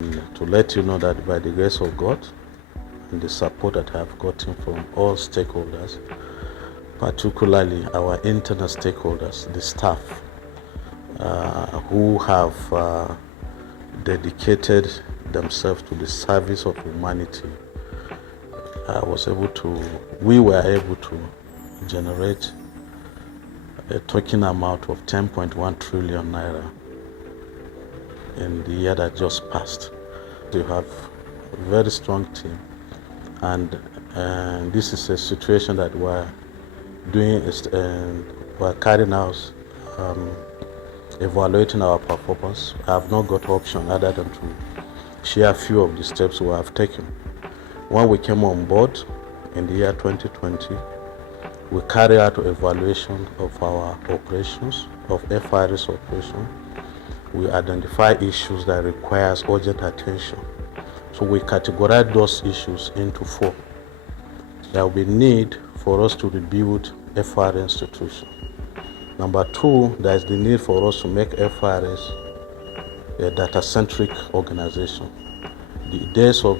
To let you know that by the grace of God and the support that I have gotten from all stakeholders, particularly our internal stakeholders, the staff, who have dedicated themselves to the service of humanity, we were able to generate a token amount of 10.1 trillion naira in the year that just passed. You have a very strong team, and this is a situation that we're doing, we're carrying out, evaluating our performance. I have not got option other than to share a few of the steps we have taken. When we came on board in the year 2020, we carried out evaluation of our operations, of FIRS operation. We identify issues that requires urgent attention. So we categorize those issues into 4. There will be need for us to rebuild FIRS institution. Number 2, there is the need for us to make FIRS a data-centric organization. The days of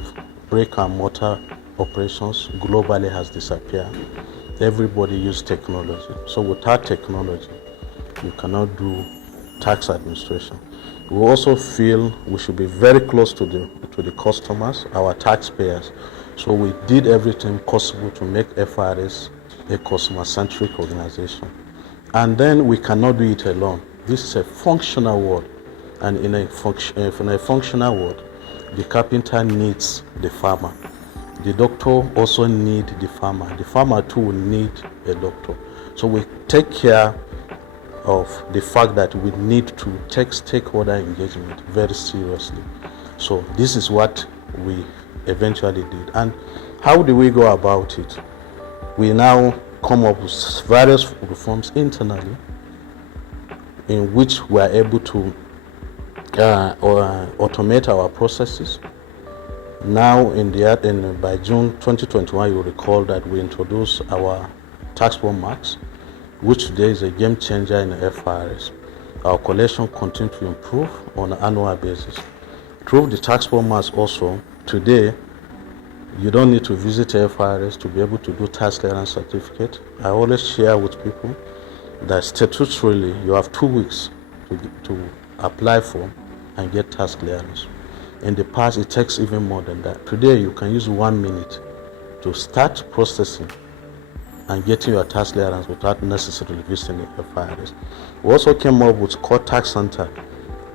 brick and mortar operations globally has disappeared. Everybody uses technology. So without technology, you cannot do tax administration. We also feel we should be very close to the customers, our taxpayers. So we did everything possible to make FIRS a customer-centric organization. And then we cannot do it alone. This is a functional world, and in a functional world, the carpenter needs the farmer. The doctor also needs the farmer. The farmer too will need a doctor. So we take care of the fact that we need to take stakeholder engagement very seriously. So this is what we eventually did. And how do we go about it? We now come up with various reforms internally in which we are able to automate our processes. Now by June 2021, you recall that we introduced our TaxPro Max, which today is a game changer in FIRS. Our collection continues to improve on an annual basis. Through the TaxPro Max also, today, you don't need to visit FIRS to be able to do tax clearance certificate. I always share with people that statutorily, you have 2 weeks to apply for and get tax clearance. In the past, it takes even more than that. Today, you can use 1 minute to start processing and getting your tax clearance without necessarily visiting the FIRS. We also came up with Core Tax Center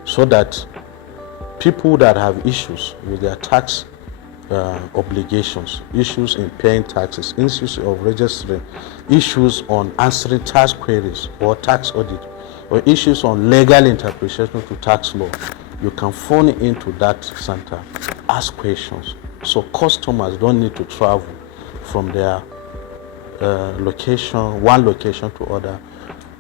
so that people that have issues with their tax obligations, issues in paying taxes, issues of registering, issues on answering tax queries or tax audit, or issues on legal interpretation to tax law, you can phone into that center, ask questions. So customers don't need to travel from their one location to other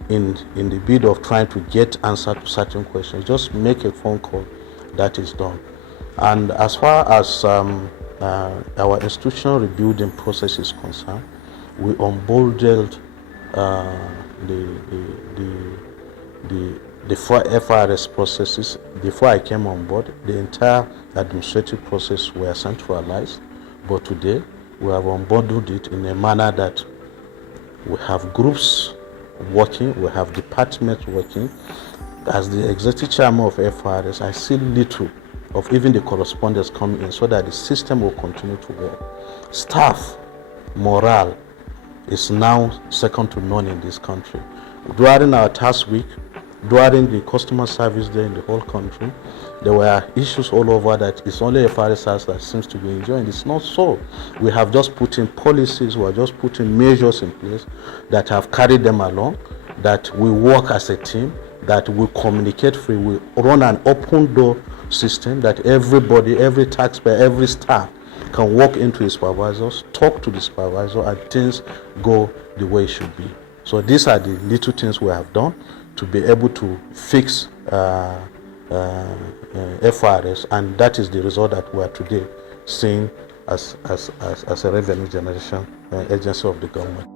in the bid of trying to get answer to certain questions. Just make a phone call, that is done. And as far as our institutional rebuilding process is concerned, we unbundled the 4 FIRS processes. Before I came on board, the entire administrative process were centralized, but today we have unbundled it in a manner that we have groups working, we have departments working. As the executive chairman of FIRS, I see little of even the correspondence coming in so that the system will continue to work. Staff morale is now second to none in this country. During our task week, during the customer service day in the whole country, there were issues all over that it's only FIRS that seems to be enjoying. It's not so. We have just put in policies, we are just putting measures in place that have carried them along, that we work as a team, that we communicate free, we run an open door system that everybody, every taxpayer, every staff can walk into his supervisors, talk to the supervisor, and things go the way it should be. So these are the little things we have done to be able to fix FIRS, and that is the result that we are today seeing as a revenue generation agency of the government.